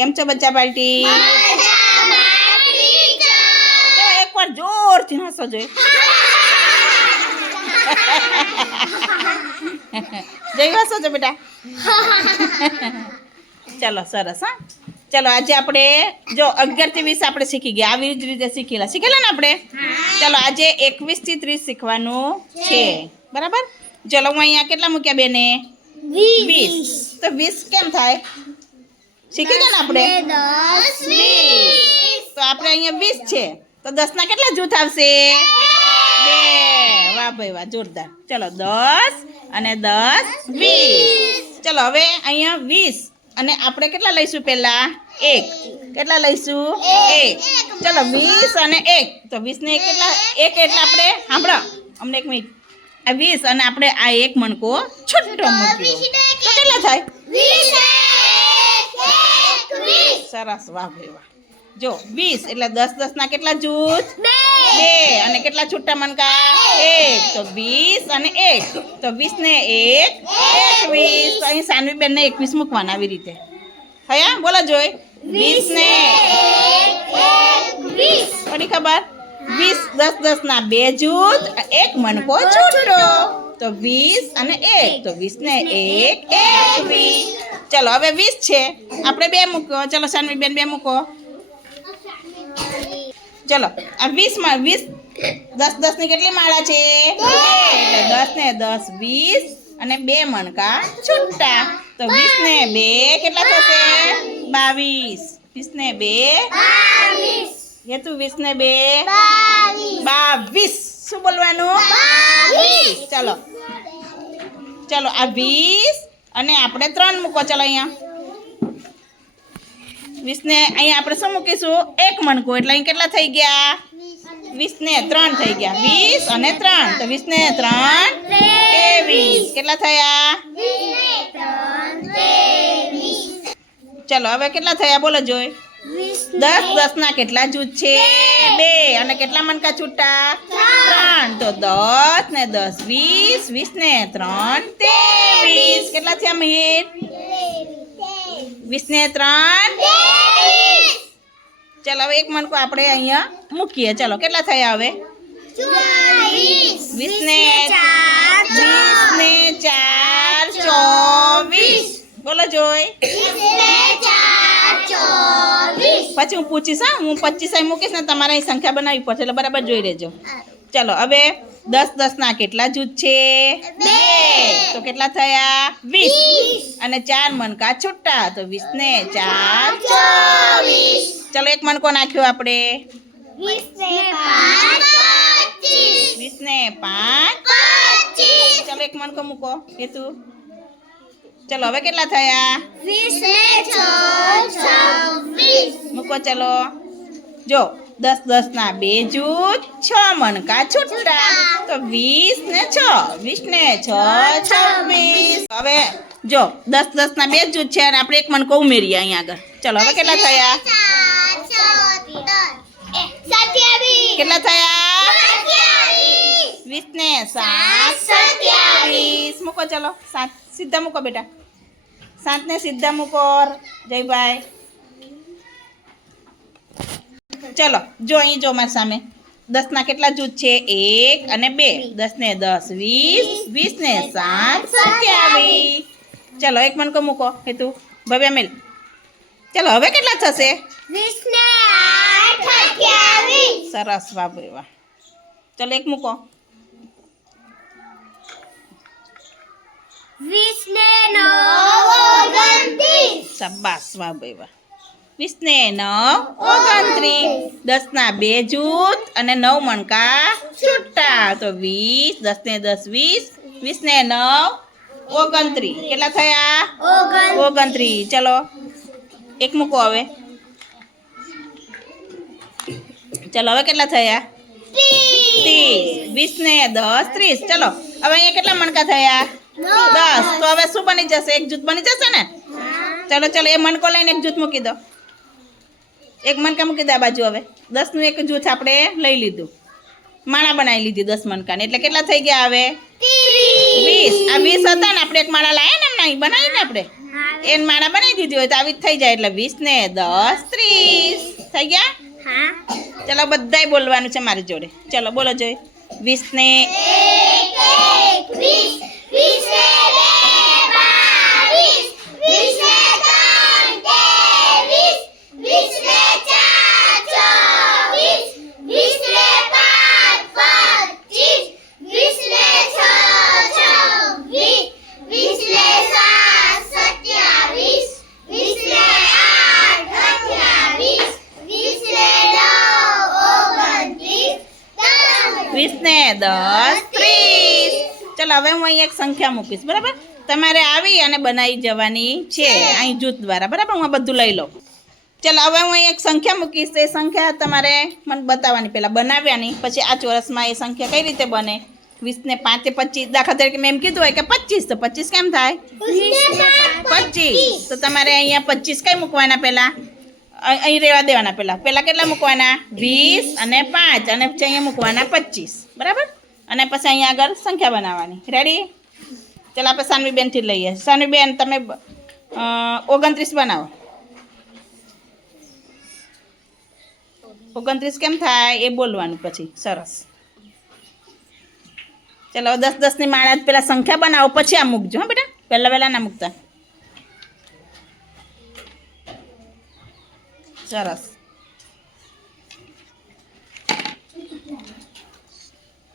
કેમ છો બચ્ચા પાર્ટી? એકવાર જોરથી હસો જોઈએ. જઈ હસો છો બેટા? ચલો સરસ. હા ચલો આજે આપણે જો 11 થી 20 આપણે શીખી ગયા. આવી જ રીતે શીખેલા ને આપણે. ચલો આજે 21 થી 30 શીખવાનું છે. બરાબર. ચલો હું અહીંયા કેટલા મૂક્યા બેને? 20. તો 20 કેમ થાય? શીખી ગયા ને આપણે? 20. તો આપણે અહીંયા 20 છે. તો 10 ના કેટલા જૂથ આવશે? 2. વાહ ભાઈ વાહ, જોરદાર. ચલો 10 અને 10 20. ચલો હવે અહીંયા 20 અને આપણે કેટલા લઈશું પહેલા? 1. કેટલા લઈશું? 1. ચલો 20 અને 1. તો 20 ને કેટલા? 1 એટલે આપણે સાંભળો અમને એક મિનિટ. આ 20 અને આપણે આ એક મણકો છૂટો મૂક્યો તો કેટલા થાય? 20. સરસ. વાહ ભાઈ વાહ. જો 20 એટલે 10 ના કેટલા જૂથ? 2. અને કેટલા છૂટા મણકા? 1. તો 20 અને 1. તો 20 ને 1 21. તો અહીં સાનવી બેન ને 21 મૂકવાના આવી રીતે. હયા બોલો જોઈ. 20 ને 21. પડી ખબર? 20 10 ના 2 જૂથ, એક મણકો છૂટો. તો 20 અને 1. તો 20 ને 1 21. ચલો હવે 20 છે, આપણે 2 મૂકો. ચલો સાનવી બેન 2 મૂકો. ચલો આ 20 માં 20 10 ની કેટલી માળા છે? 2. એટલે 10 ને 10 20 અને 2 મણકા છૂટા. તો 20 ને 2 કેટલા થશે? 22. 20 ને 2 22. 20 ને 2 22. શું બોલવાનું? 22. ચલો ચલો આ 20 અને આપણે 3 મૂકો. ચલો અહીંયા 20 ને અહીંયા આપણે શું મૂકીશું? 1 મણકો. એટલે અહીં કેટલા થઈ ગયા? 20 ને 3 થઈ ગયા. 20 અને 3. તો 20 ને 3 23. કેટલા થયા? ચલો હવે કેટલા થયા બોલો જોઈ. 10 ના કેટલા જૂથ છે? 2. અને કેટલા મણકા છૂટા? 3. તો 10 ને 10 20. 20 ને 3 23. કેટલા થયા મિહિર? 20 ને 3 ચલો હવે એક મણકો આપણે અહીંયા મૂકીએ. ચલો કેટલા થયા હવે? 20 ને 4 24. બોલો જોઈ. પછી હું પૂછીશ. હા હું 25 મૂકીશ ને તમારે અહીં સંખ્યા બનાવવી પડશે એટલે બરાબર જોઈ લેજો. ચલો હવે 10 ના કેટલા જૂથ છે? 2. તો કેટલા થયા? 20. અને 4 મણકા છૂટા. તો 20 ને 4 24. ચલો એક મણકો નાખ્યો આપણે. 20 ને 5 25. ચલો એક મણકો મૂકો. હેતુ ચલો હવે કેટલા થયા? 20 ને 26. મૂકો. ચલો જો 10 ના 2 જૂથ, 6 મણકા છૂટા. તો 20 ને 6. 20 ને 6 26. હવે જો 10 ના 2 જૂથ છે અને આપણે એક મણકો ઉમેરીએ અહીંયા આગળ. ચલો હવે કેટલા થયા? કેટલા થયા? 20 ને 7 27. મૂકો. ચલો 7 સીધા મૂકો બેટા. 7 ને સીધા મૂકો જયભાઈ. ચલો જો અહીં જો મારી સામે 10 ના કેટલા જૂથ છે? 1 અને 2. 10 ને 10 20. 20 ને 7 27. ચલો એક મણકો મૂકો. હેતુ ભવ્ય મિલ. ચલો હવે કેટલા થશે? 20 ને 8 28. સરસ. વાહ ભાઈ વાહ. ચલો એક મૂકો. 20 ને 9 29. શાબાશ. વાહ ભાઈ વાહ. 20 ને 9 29. 10 ના 2 જૂથ અને 9 મણકા છૂટા. તો 20. 10 ને 10 20. 20 ને 9 29. કેટલા થયા? 29. ચલો એક મૂકો હવે. ચલો હવે કેટલા થયા? 30. 20 ને 10 30. ચલો હવે અહીંયા કેટલા મણકા થયા? 10. તો હવે શું બની જશે? એક જૂથ બની જશે ને? ચલો ચલો એ મણકો લઈને એક જૂથ મૂકી દો. એક મણકા મૂકી દે આ બાજુ. હવે 10 નું એક જૂથ આપણે લઈ લીધું. માળા બનાવી લીધી 10 મણકાની. એટલે કેટલા થઈ ગયા હવે? 30. 20 આ 20 હતા ને આપણે એક માળા લાયા ને એમ બનાવી ને આપણે એને માળા બનાવી દીધી હોય તો આવી જ થઈ જાય એટલે 20 ને 10 30 થઈ ગયા. હા. ચલો બધાય બોલવાનું છે મારી જોડે. ચલો બોલો જોઈ. 20 ને 21 20 ને 22 20 ને 23 20 ને 4 24 20 ને 5 25 20 ને 6 26 20 ને 7 27 20 ને 8 28 20 ને 9 29 20 ને 10 30. ચલો હવે હું અહીં એક સંખ્યા મૂકીશ બરાબર. તમારે આવી અને બનાવી જવાની છે અહીં જૂથ દ્વારા બરાબર. હું આ બધું લઈ લઉં. ચલો હવે હું અહીં એક સંખ્યા મૂકીશ. એ સંખ્યા તમારે મને બતાવવાની પહેલાં બનાવ્યાની પછી આ ચોરસમાં એ સંખ્યા કઈ રીતે બને. 20 ને 5 25 દાખલા તરીકે મેં એમ કીધું હોય કે 25 તો 25 કેમ થાય 25. તો તમારે અહીંયા 25 કઈ મૂકવાના પહેલાં અહીં રહેવા દેવાના પહેલાં કેટલા મૂકવાના 20 અને 5 અને પછી અહીંયા મૂકવાના 25 બરાબર. અને પછી અહીંયા આગળ સંખ્યા બનાવવાની. રેડી. ચાલો આપણે સાનવીબેનથી લઈએ. સાનવીબેન તમે 29 બનાવો. 29 કેમ થાય એ બોલવાનું પછી. સરસ. ચલો 10 10 ની માળા પેલા સંખ્યા બનાવો પછી આ મૂકજો હા બેટા. પહેલાં ના મૂકતા. સરસ.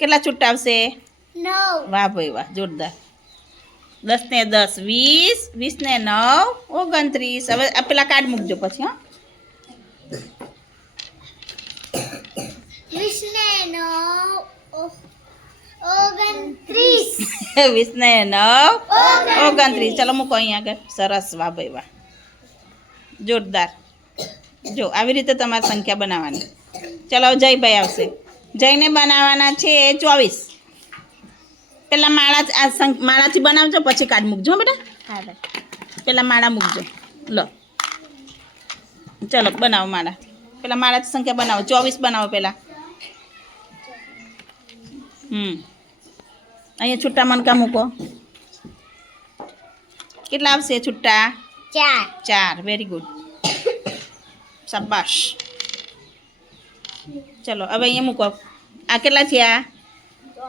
કેટલા છૂટા આવશે 9 વાહ ભાઈ વાહ જોરદાર. 10 ને 10 20 20 ને 9 29. હવે આ પેલા કાર્ડ મૂકજો પછી હા. 20 ને 9 29 20 ને 9 29. ચલો મૂકો અહીંયા આગળ. સરસ વાહ ભાઈ વાહ જોરદાર. જો આવી રીતે તમારે સંખ્યા બનાવવાની. ચલો જયભાઈ આવશે. જયને બનાવવાના છે 24. પેલા માળાથી બનાવજો પછી કાર્ડ મૂકજો હો બેટા. હા. પેલા માળા મૂકજો. લો ચલો બનાવો માળા. પેલા માળાથી સંખ્યા બનાવો 24 બનાવો પેલા. અહીંયા છૂટા મણકા મૂકો. કેટલા આવશે છૂટા 4. Very good. શાબાશ. ચલો હવે અહીંયા મૂકો. આ કેટલા થયા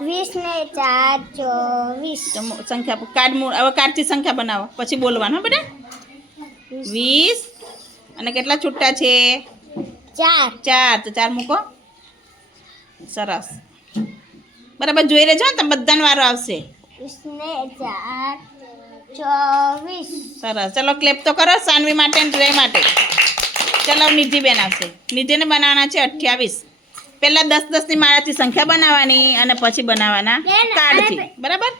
20 ને 4 24 તો સંખ્યા કાર્ડ હવે કાર્ડથી સંખ્યા બનાવો પછી બોલવાનું હો બેટા. 20 અને કેટલા છૂટા છે 4. તો 4 મૂકો. સરસ. બરાબર જોઈ લેજો ને તમે બધાનો વારો આવશે. 20 ને 4 24 સરસ. ચલો ક્લેપ તો કરો સાનવી માટે અને રે માટે. ચલો નિધિબેન આવશે. નિધિને બનાવવાના છે 28. પહેલાં 10 10 ની માળાથી સંખ્યા બનાવવાની અને પછી બનાવવાના કાર્ડથી બરાબર.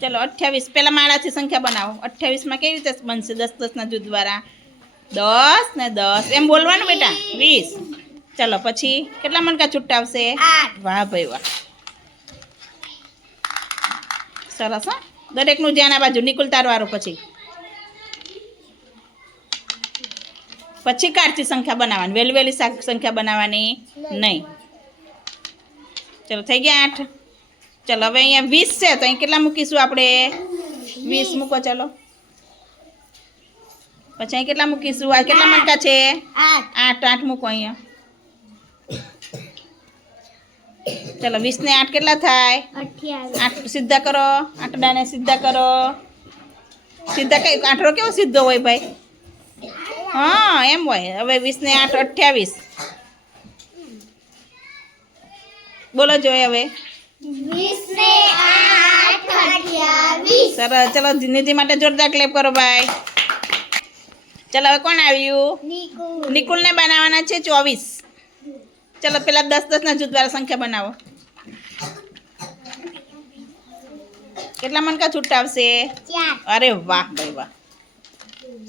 ચલો 28 પહેલાં માળાથી સંખ્યા બનાવો. 28માં કેવી રીતે બનશે 10 10 ના જૂથ દ્વારા 10 ને 10 એમ બોલવાનું બેટા 20. ચલો પછી કેટલા મણકા છૂટા આવશે 8 વાહ ભાઈ વાહ સરસ. હા દરેકનું ધ્યાન આ બાજુ. નિકુલ તારવારો પછી કાર્ડથી સંખ્યા બનાવવાની. વહેલી સંખ્યા બનાવવાની નહીં. ચલો થઈ ગયા 8. ચલો હવે અહીંયા 20 છે તો અહીં કેટલા મૂકીશું આપણે 20 મૂકો. ચલો પછી અહીં કેટલા મૂકીશું. આ કેટલા મણકા છે 8 મૂકો અહીંયા. ચલો 20 ને 8 કેટલા થાય 8. સીધા કરો આંટડાને સીધા કરો. સીધા કઈ આંટડો કેવો સીધો હોય ભાઈ. હા એમ હોય. હવે 20 ને 8 28. બોલો જોઈએ હવે 20 ને 8 28 સરસ. ચલો નિધિ માટે જોરદાર ક્લેપ કરો ભાઈ. ચલો હવે કોણ આવ્યું નિકુલને બનાવવાના છે 24. ચલો પેલા 10 10 ના જૂથ દ્વારા સંખ્યા બનાવો. કેટલા મણકા છૂટા આવશે 4 અરે વાહ ભાઈ વાહ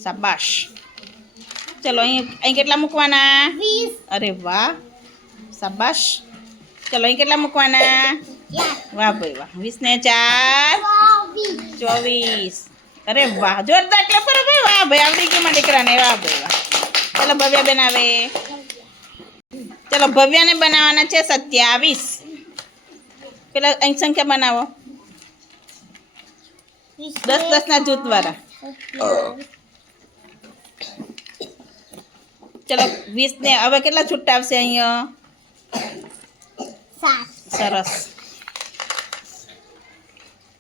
શાબાશ. ચલો અહીં કેટલા મૂકવાના 20 અરે વાહ શાબાશ. ચલો અહીં કેટલા મૂકવાના વાહ ભાઈ વાહ 20 ને 4 24. અરે વાહ જોરદાર ક્લેપ કરો ભાઈ. વાહ ભાઈ આવડી ગઈ મારા દીકરાને. વાહ ભાઈ વાહ. ચલો ભવ્યા બેન આવે. ચલો ભવ્યાને બનાવવાના છે 27. પેલા અહીં સંખ્યા બનાવો દસ ના જૂથ દ્વારા. ચલો 20 ને હવે કેટલા છૂટા આવશે અહીંયા? 7 સરસ.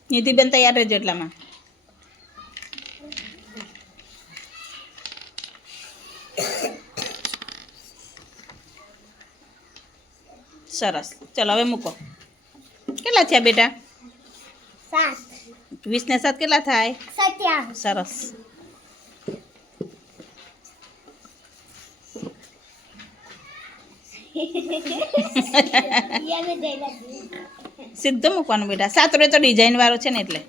નિધિબેન તૈયાર રહેજો એટલામાં. સરસ. ચલો હવે મૂકો. કેટલા થયા બેટા? 7 20 ને 7 કેટલા થાય? 27 સરસ. સીધું મૂકવાનું બેટા. 7 રે તો ડિઝાઇન વાળો છે ને એટલે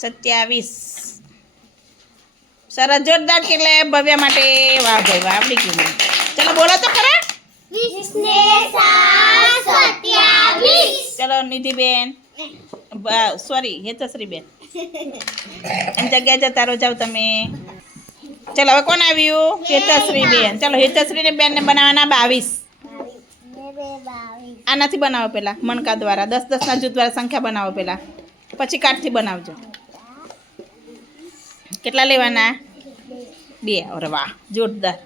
27. સરસ. જોરદાર એટલે ભવ્ય માટે. વાહ ભાઈ વાહ, આવડી ગયું મને. ચલો બોલો તો ખરા. 20 ને 7 27. ચલો નિધિબેન, સોરી હેતશ્રી બેન, એમ જગ્યા જતા રહો, જાઓ તમે. ચલો હવે કોણ આવ્યું? હેતશ્રી બેન. ચલો હેતશ્રી બેન ને બનાવવાના 22. આનાથી બનાવો પેલા, મણકા દ્વારા 10 ના જૂથ દ્વારા સંખ્યા બનાવો પેલા, પછી કાઠથી બનાવજો. કેટલા લેવાના? 2. અરે વાહ, જોરદાર.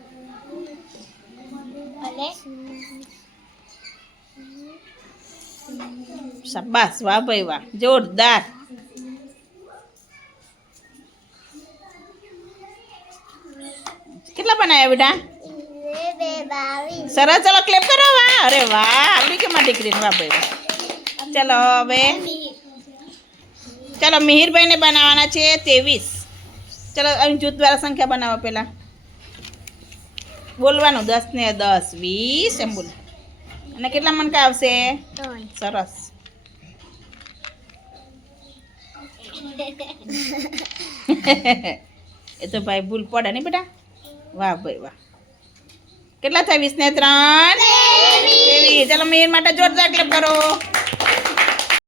શાબાશ, વાહ ભાઈ વાહ, જોરદાર. કેટલા બનાવ્યા બેટા? 22 સરસ. ચલો ક્લેપ કરો. વાહ, અરે વાહ, આવડી કે મારી દીકરીને. વાહ ભાઈ વાહ. ચલો હવે ચલો મિહિરભાઈને બનાવવાના છે 23. ચલો અહીં જૂથ દ્વારા સંખ્યા બનાવો પેલા. બોલવાનું 10 ને 10 20 એમ બોલો. અને કેટલા મણકા આવશે? 3 સરસ. એ તો ભાઈ ભૂલ પડે ને બેટા. વાહ ભાઈ વાહ. કેટલા થાય? 20 ને 3 23. ચલો મિહિર માટે જોરદાર ક્લેપ કરો.